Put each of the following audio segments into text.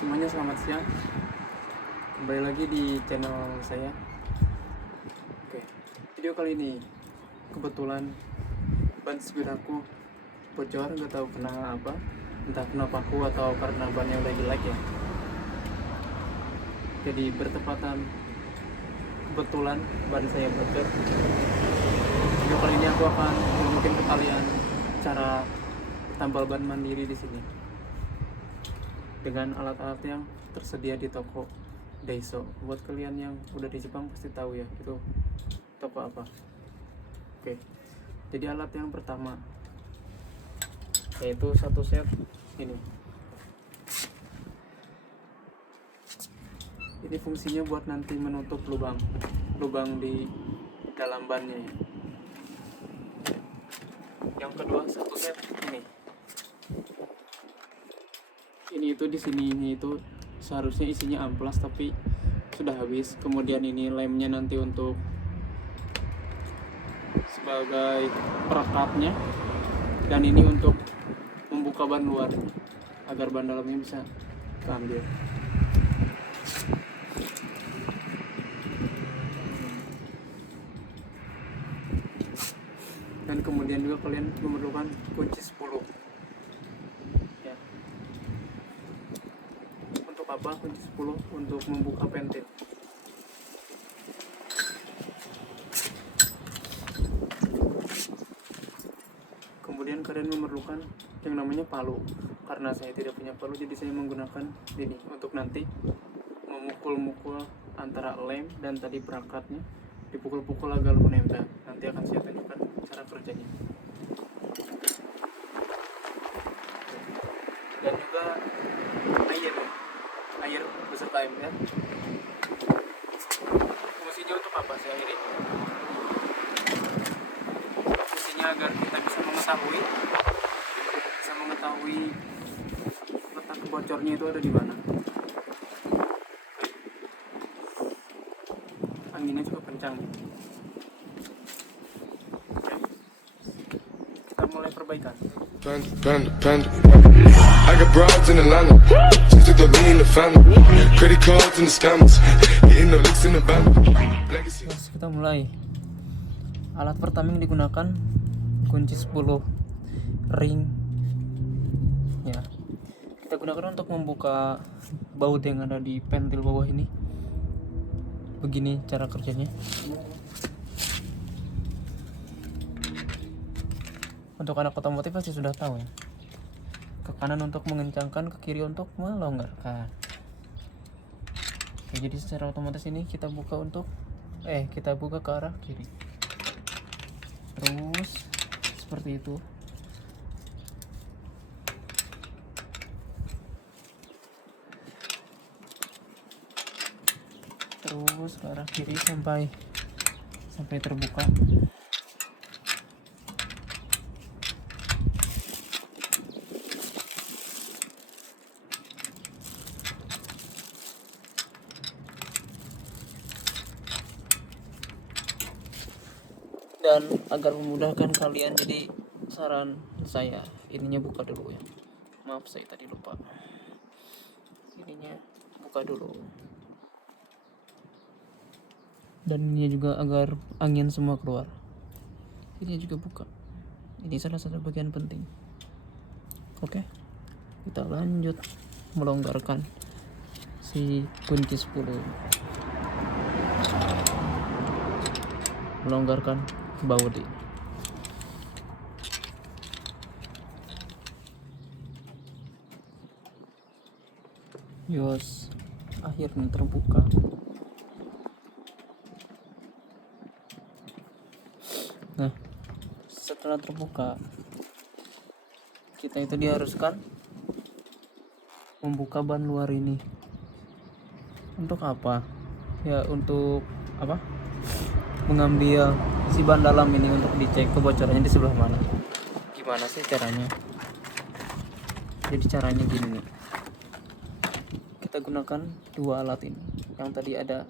semuanya, selamat siang. Kembali lagi di channel saya. Oke, video kali ini kebetulan ban setir aku bocor, nggak tahu kenapa, entah kenapa aku atau karena bannya udah jelek ya. Jadi bertepatan kebetulan ban saya bocor. Video kali ini aku akan tunjukin ke kalian cara tambal ban mandiri di sini dengan alat-alat yang tersedia di toko Daiso. Buat kalian yang udah di Jepang pasti tahu ya itu toko apa. Oke, jadi alat yang pertama yaitu satu set ini. Ini fungsinya buat nanti menutup lubang di dalam bannya. Yang kedua, satu set ini itu di sininya itu seharusnya isinya amplas tapi sudah habis. Kemudian ini lemnya nanti untuk sebagai perekatnya, dan ini untuk membuka ban luar agar ban dalamnya bisa keambil. Dan kemudian juga kalian memerlukan kunci 10 ya. Untuk apa kunci 10? Untuk membuka pentil. Kemudian kalian memerlukan yang namanya palu. Karena saya tidak punya palu, jadi saya menggunakan ini untuk nanti memukul-mukul antara lem dan tadi perakatnya, dipukul-pukul agar menempel. Nanti akan saya tunjukkan cara kerjanya. Dan juga air beserta ember. Fungsinya untuk apa sih air ini? Fungsinya agar kita bisa mengetahui letak bocornya itu ada di mana. Anginnya cukup kencang. Oke, kita mulai perbaikan. I got broads in Atlanta, just to throw me in the family. Credit cards and the scammers, hitting the licks in the band. Legacy. Kita mulai. Alat pertama yang digunakan kunci 10 ring ya. Kita gunakan untuk membuka baut yang ada di pentil bawah ini. Begini cara kerjanya. Untuk anak otomotif pasti sudah tahu ya. Ke kanan untuk mengencangkan, ke kiri untuk melonggarkan. Oke, jadi secara otomatis ini kita buka ke arah kiri. Terus seperti itu. Terus ke arah kiri sampai terbuka. Dan agar memudahkan kalian, jadi saran saya ininya buka dulu ya. Maaf saya tadi lupa. Ininya buka dulu. Dan ini juga agar angin semua keluar. Ini juga buka. Ini salah satu bagian penting. Oke, kita lanjut melonggarkan si kunci 10. Melonggarkan baut ini. Yos, akhirnya terbuka. Nah, setelah terbuka, kita itu diharuskan membuka ban luar ini. Untuk apa? Ya untuk apa? Mengambil si ban dalam ini untuk dicek kebocorannya di sebelah mana. Gimana sih caranya? Jadi caranya gini nih. Kita gunakan dua alat ini yang tadi ada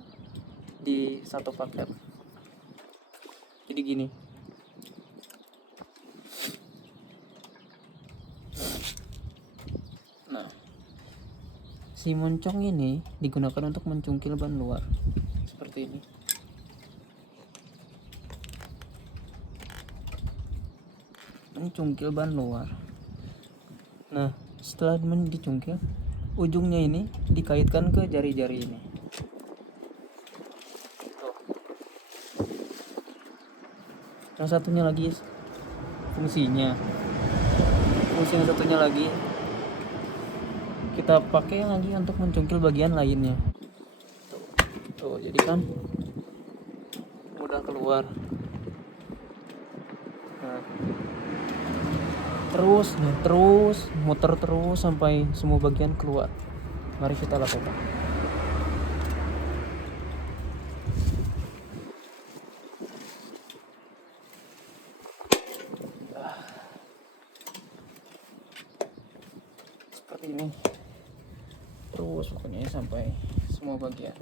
di satu paket. Jadi gini. Nah, Si moncong ini digunakan untuk mencungkil ban luar seperti ini. Mencungkil ban luar. Nah, setelah dicungkil, ujungnya ini dikaitkan ke jari-jari ini. Tuh. Yang satunya lagi fungsi yang satunya lagi kita pakai lagi untuk mencungkil bagian lainnya. Tuh, jadi kan mudah keluar. Nah, terus muter terus sampai semua bagian keluar. Mari kita lakukan. Seperti ini. Terus pokoknya sampai semua bagian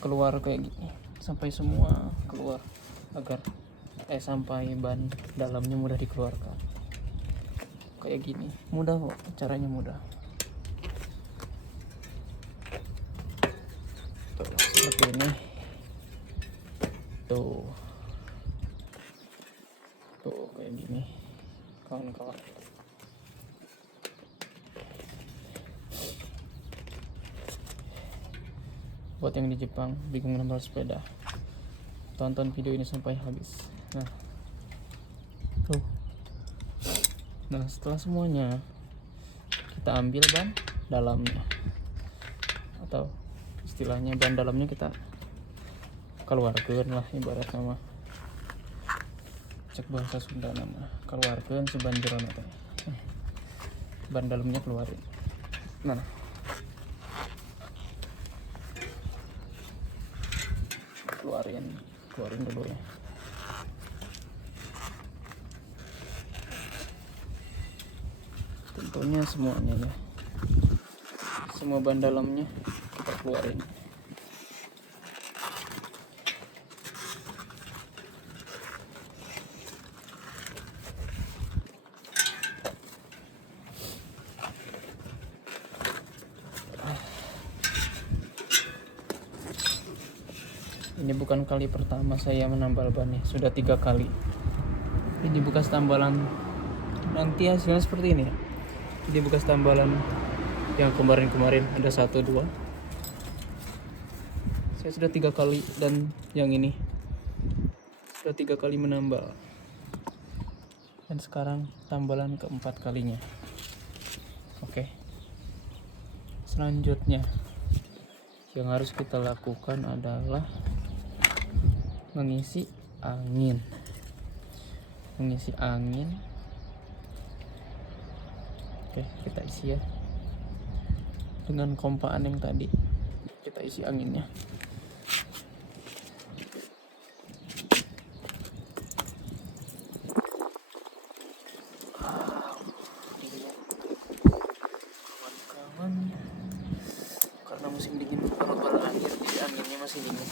keluar kayak gini, sampai semua keluar agar sampai ban dalamnya mudah dikeluarkan. Kayak gini, mudah kok, caranya mudah. Tuh, seperti ini. Tuh kayak gini, kawan-kawan. Buat yang di Jepang bingung nambal sepeda, tonton video ini sampai habis. Nah setelah semuanya kita ambil ban dalamnya, atau istilahnya ban dalamnya kita keluarkan lah, ibarat nama cek bahasa Sunda nama keluarkan seban jerona teh. Ban dalamnya keluarin. Nah, keluarin dulu ya. Tentunya semuanya ya, semua ban dalamnya kita keluarin. Ini bukan kali pertama saya menambal ban nih, sudah 3 kali. Ini bekas tambalan, nanti hasilnya seperti ini ya. Ini bekas tambalan yang kemarin ada 1, 2. Saya sudah 3 kali, dan yang ini sudah 3 kali menambal. Dan sekarang tambalan keempat kalinya. Oke. Selanjutnya yang harus kita lakukan adalah mengisi angin. Oke, kita isi ya dengan kompaan yang tadi. Kita isi anginnya. Kawan-kawan, karena musim dingin, bal air, jadi anginnya masih dingin.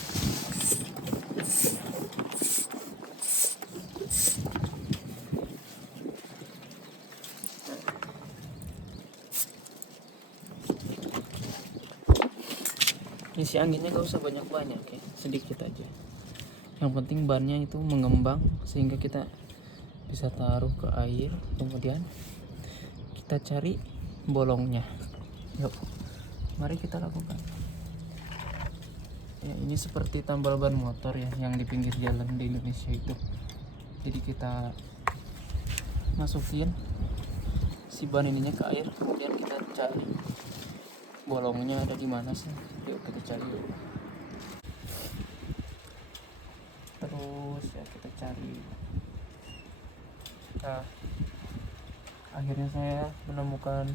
Isi anginnya gak usah banyak-banyak ya, sedikit aja. Yang penting bannya itu mengembang sehingga kita bisa taruh ke air. Kemudian kita cari bolongnya. Yuk, mari kita lakukan. Ya, ini seperti tambal ban motor ya, yang di pinggir jalan di Indonesia itu. Jadi kita masukin si ban ininya ke air, kemudian kita cari bolongnya ada di mana sih. Yuk kita cari dulu. Terus ya kita cari. Nah, akhirnya saya menemukan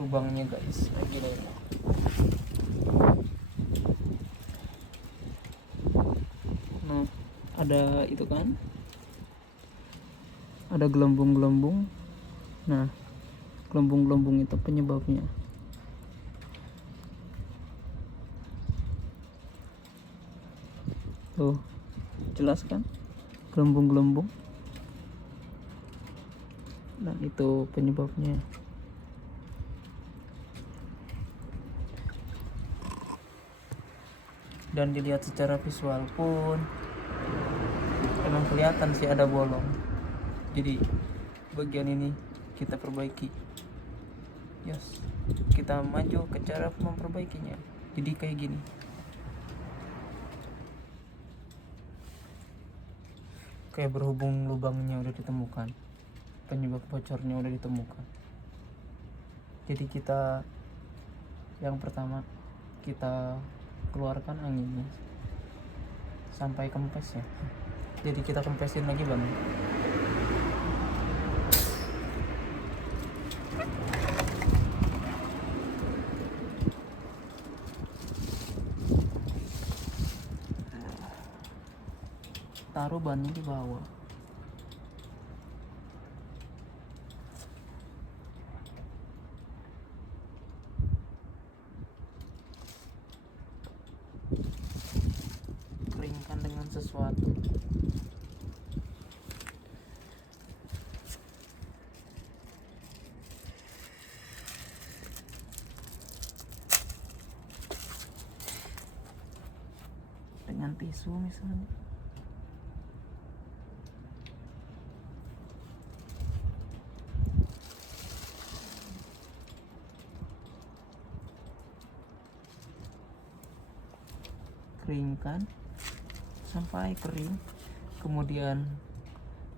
lubangnya guys, kayak gini. Nah, ada itu kan, ada gelembung-gelembung. Nah, gelembung-gelembung itu penyebabnya. Tuh, jelas kan gelembung-gelembung, dan itu penyebabnya. dan dilihat secara visual pun emang kelihatan sih ada bolong. Jadi bagian ini kita perbaiki. Yes, kita maju ke cara memperbaikinya. Jadi kayak gini. Kayak berhubung lubangnya udah ditemukan, penyebab bocornya udah ditemukan. Jadi kita yang pertama kita keluarkan anginnya sampai kempes ya. Jadi kita kempesin lagi bang. Taruh bannya di bawah. Keringkan dengan sesuatu. Dengan tisu misalnya. Keringkan sampai kering. Kemudian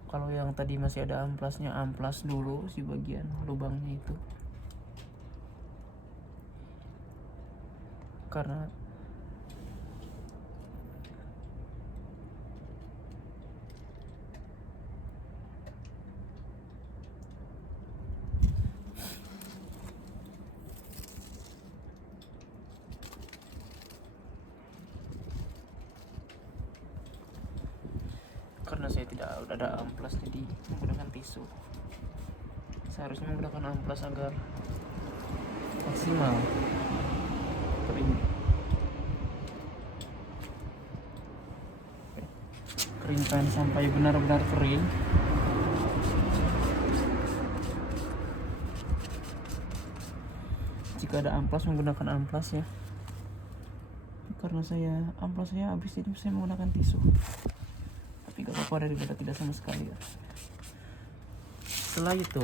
kalau yang tadi masih ada amplasnya, amplas dulu si bagian lubangnya itu, karena saya tidak ada amplas, jadi menggunakan tisu. Seharusnya menggunakan amplas agar maksimal kering. Keringkan sampai benar-benar kering. Jika ada amplas, menggunakan amplas ya. Karena amplas saya habis, jadi saya menggunakan tisu. Tapi gak apa-apa daripada tidak sama sekali ya. Setelah itu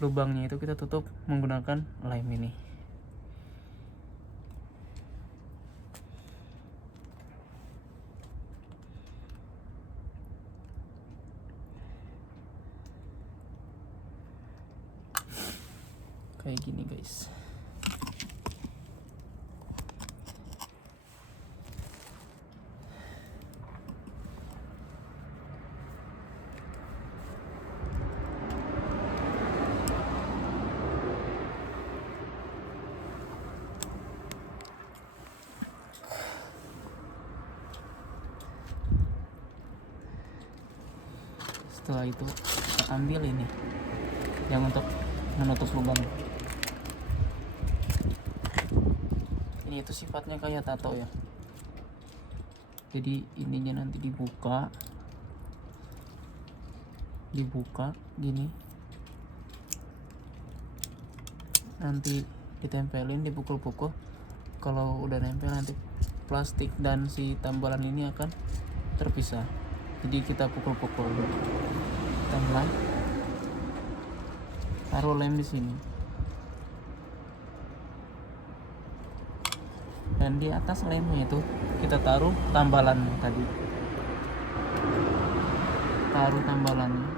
lubangnya itu kita tutup menggunakan lem ini. Kayak gini guys. Setelah itu kita ambil ini yang untuk menutup lubang. Ini itu sifatnya kayak tato ya. Jadi ininya nanti dibuka gini, nanti ditempelin, dipukul-pukul. Kalau udah nempel nanti plastik dan si tambalan ini akan terpisah. Jadi kita pukul-pukul, tambah, taruh lem di sini, dan di atas lemnya itu kita taruh tambalan tadi, taruh tambalannya.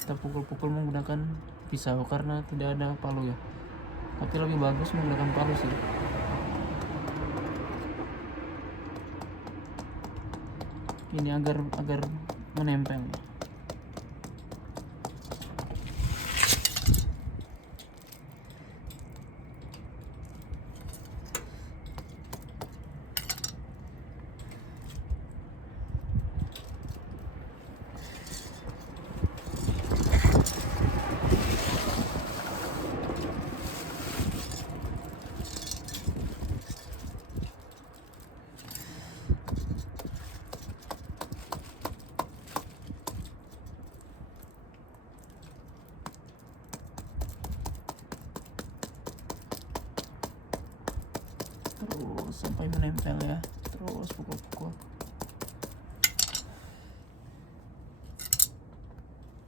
Kita pukul-pukul menggunakan pisau karena tidak ada palu ya, tapi lebih bagus menggunakan palu sih. Ini agar menempel. menempel ya, terus pukul-pukul.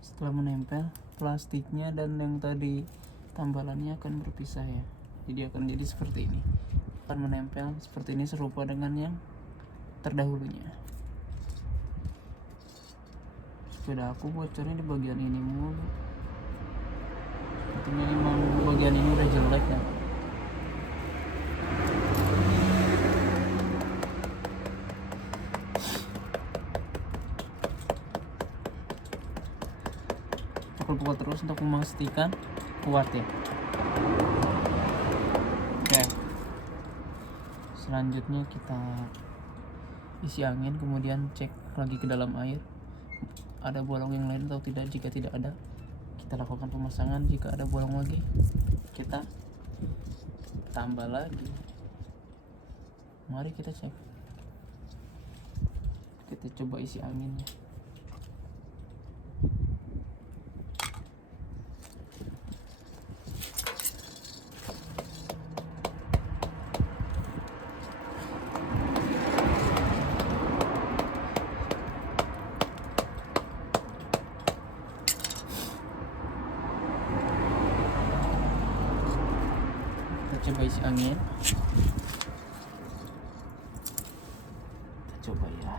Setelah menempel, plastiknya dan yang tadi tambalannya akan berpisah ya, jadi akan jadi seperti ini, akan menempel seperti ini, serupa dengan yang terdahulunya. Sepeda aku bocornya di bagian ini mulu, sepertinya emang bagian ini udah jelek ya. Pukul-pukul terus untuk memastikan kuat ya. Oke, selanjutnya kita isi angin, kemudian cek lagi ke dalam air ada bolong yang lain atau tidak. Jika tidak ada, kita lakukan pemasangan. Jika ada bolong lagi, kita tambah lagi. Mari kita cek, kita coba isi anginnya. Coba isi angin, kita coba ya.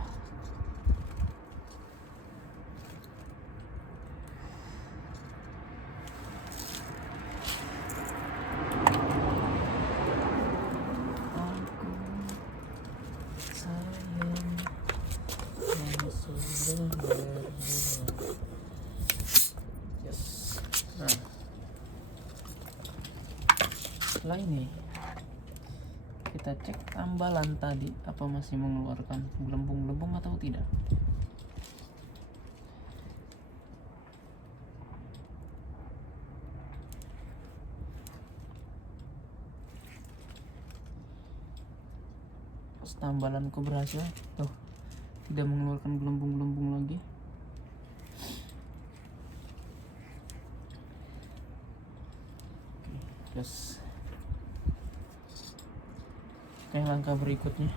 Yes. Nah, setelah ini kita cek tambalan tadi apa masih mengeluarkan gelembung-gelembung atau tidak. Tambalanku berhasil, tuh tidak mengeluarkan gelembung-gelembung lagi. Terus langkah berikutnya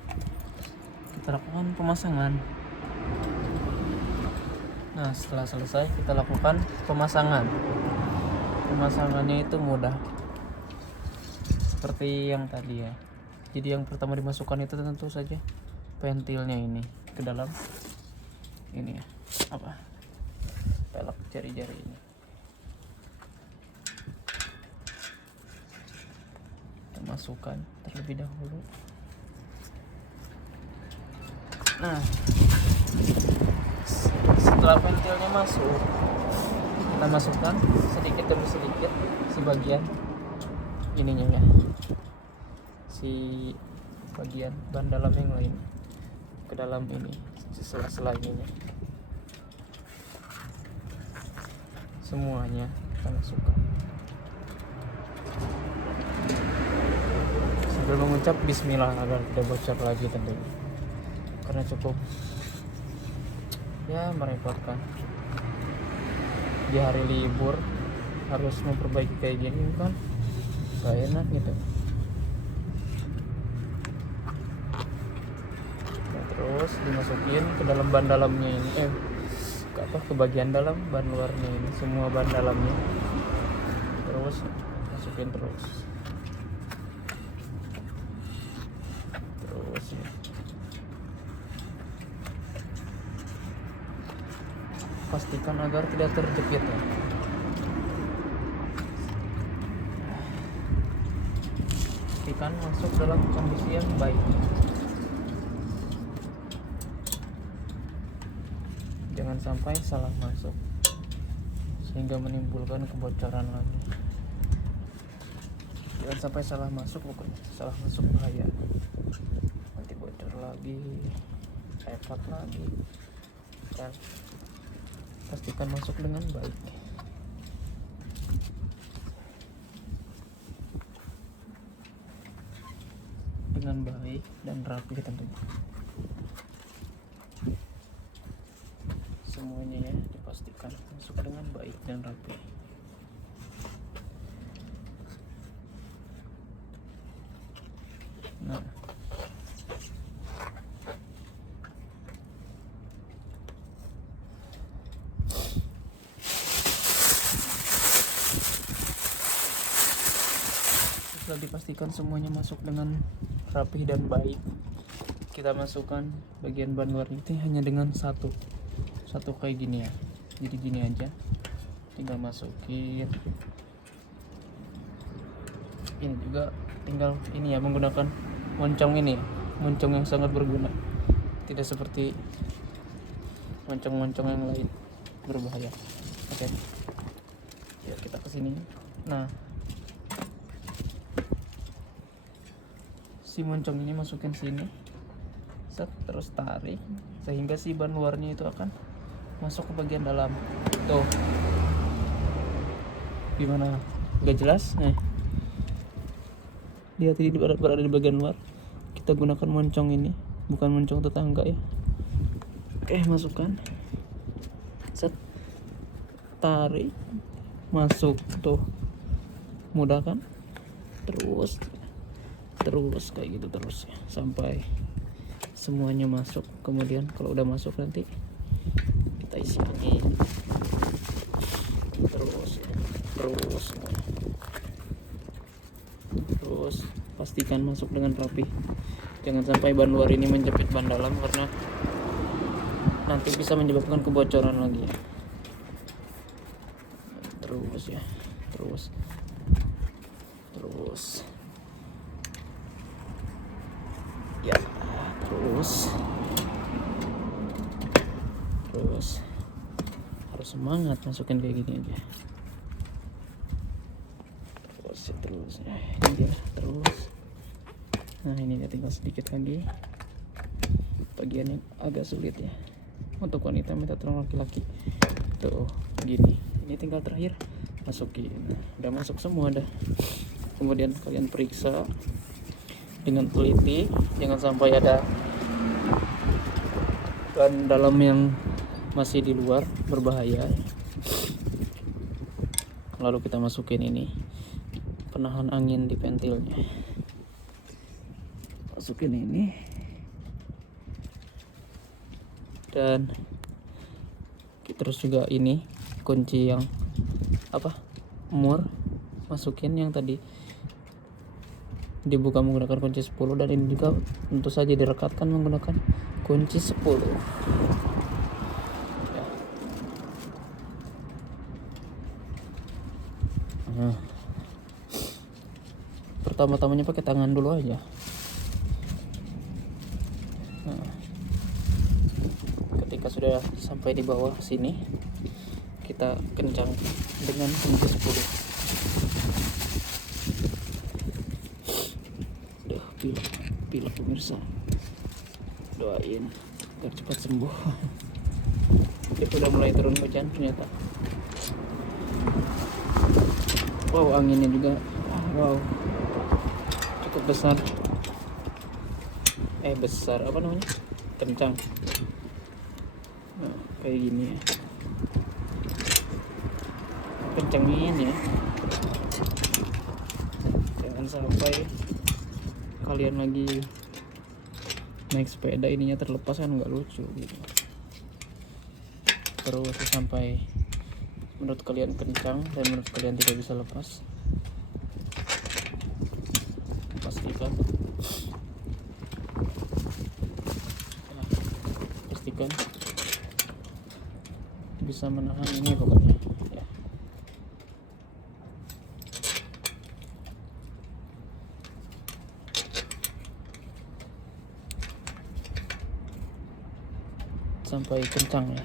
kita lakukan pemasangan. Nah, setelah selesai kita lakukan pemasangan. Pemasangannya itu mudah seperti yang tadi ya. Jadi yang pertama dimasukkan itu tentu saja pentilnya ini ke dalam ini ya, apa, pelek jari-jari ini. Kita masukkan terlebih dahulu. Nah, setelah pentilnya masuk, kita masukkan sedikit demi sedikit si bagian ininya ya, si bagian ban dalam yang lain ke dalam ini, sela-sela ininya. Semuanya kita masukkan sambil mengucap bismillah agar tidak bocor lagi tentunya, karena cukup ya merepotkan di hari libur harus memperbaiki kayak gini kan, gak enak gitu. Nah, terus dimasukin ke dalam ban dalamnya ini, ke bagian dalam ban luarnya ini, semua ban dalamnya terus masukin terus ya. Pastikan agar tidak terjepit ya. Pastikan masuk dalam kondisi yang baik, jangan sampai salah masuk sehingga menimbulkan kebocoran lagi. Jangan sampai salah masuk, pokoknya salah masuk bahaya, nanti bocor lagi, repot lagi kan. Pastikan masuk dengan baik, dan rapi tentunya. Semuanya ya dipastikan masuk dengan baik dan rapi. Nah, tinggal dipastikan semuanya masuk dengan rapih dan baik. Kita masukkan bagian ban luar ini hanya dengan satu kayak gini ya. Jadi gini aja, tinggal masukin. Ini juga tinggal ini ya, menggunakan moncong ini, moncong yang sangat berguna, tidak seperti moncong-moncong yang lain berbahaya. Oke, ya kita kesini. Nah, si moncong ini masukin sini, set, terus tarik sehingga si ban luarnya itu akan masuk ke bagian dalam. Tuh, gimana? Gak jelas? Dia tadi berada di bagian luar. Kita gunakan moncong ini, bukan moncong tetangga ya. Oke, masukkan, set, tarik, masuk. Tuh, mudah kan? Terus kayak gitu terus ya, sampai semuanya masuk. Kemudian kalau udah masuk nanti kita isi angin terus pastikan masuk dengan rapi. Jangan sampai ban luar ini menjepit ban dalam, karena nanti bisa menyebabkan kebocoran lagi ya. Terus ya, terus harus semangat masukin kayak gini aja. Terus nah ini ya, tinggal sedikit lagi bagian yang agak sulit ya untuk wanita, minta tolong laki-laki. Tuh gini, ini tinggal terakhir masukin. Udah masuk semua dah. Kemudian kalian periksa dengan teliti, jangan sampai ada ban dalam yang masih di luar berbahaya. Lalu kita masukin ini penahan angin di ventilnya, masukin ini, dan terus juga ini kunci yang mur, masukin yang tadi dibuka menggunakan kunci 10, dan ini juga tentu saja direkatkan menggunakan kunci 10 ya. Pertama-tamanya pakai tangan dulu aja. Nah, ketika sudah sampai di bawah sini, kita kencang dengan kunci 10. Pilek pemirsa, doain agar cepat sembuh. Kita udah mulai turun hujan ternyata. Wow, anginnya juga cukup besar. Kencang. Nah, kayak gini ya, kencengin ya, jangan sampai kalian lagi naik sepeda ininya terlepas, kan nggak lucu gitu. Terus sampai menurut kalian kencang dan menurut kalian tidak bisa lepas. Pastikan bisa menahan ini pokoknya ya. Sampai kencang ya.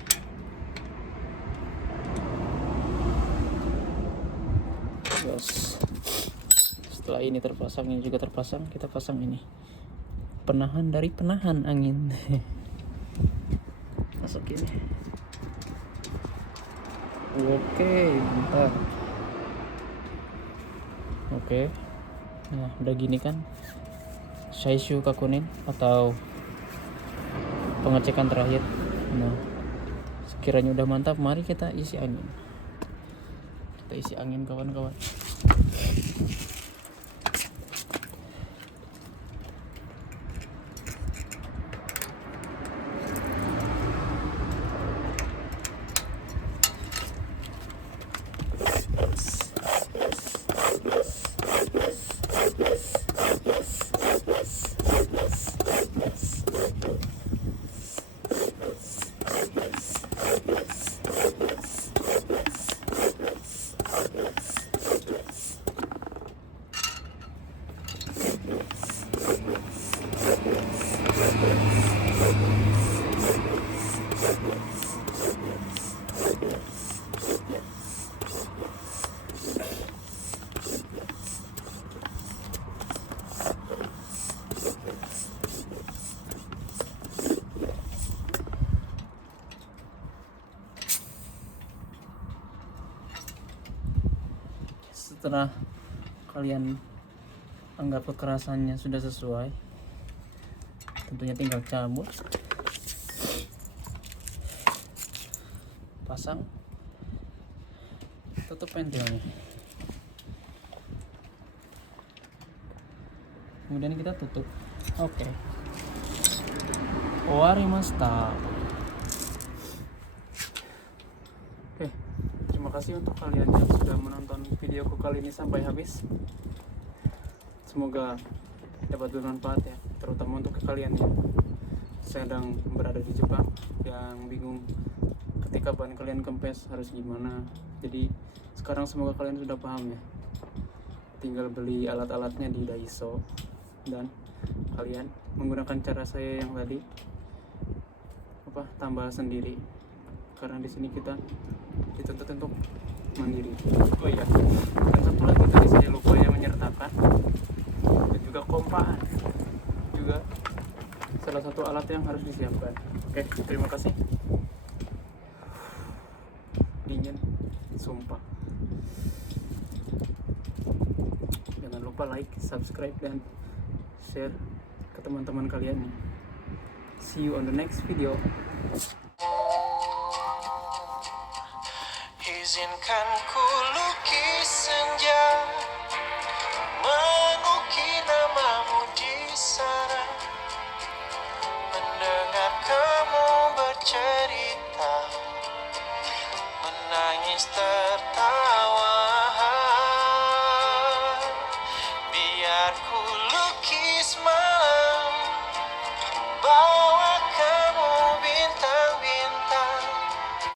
Terus setelah ini terpasang, ini juga terpasang, kita pasang ini penahan dari penahan angin. Masukin. Oke, bentar. Oke. Nah, udah gini kan Shaishu Kakunin atau pengecekan terakhir. Nah, sekiranya udah mantap, mari kita isi angin. Kita isi angin kawan-kawan. Setelah kalian anggap kekerasannya sudah sesuai, tentunya tinggal cabut, pasang, tutup pentilnya, kemudian kita tutup. Oke. Owarimashita. Oke, terima kasih untuk kalian yang sudah menonton videoku kali ini sampai habis. Semoga dapat bermanfaat ya, terutama untuk kalian yang sedang berada di Jepang, yang bingung ketika ban kalian kempes harus gimana. Jadi sekarang semoga kalian sudah paham ya. Tinggal beli alat-alatnya di Daiso dan kalian menggunakan cara saya yang tadi, tambal sendiri, karena di sini kita dituntut untuk mandiri. Oh iya, dan satu lagi tadi saya lupa ya menyertakan, dan juga kompaan juga salah satu alat yang harus disiapkan. Oke, terima kasih. Dingin, sumpah. Jangan lupa like, subscribe, dan share ke teman-teman kalian. See you on the next video. Izinkan ku lukis senja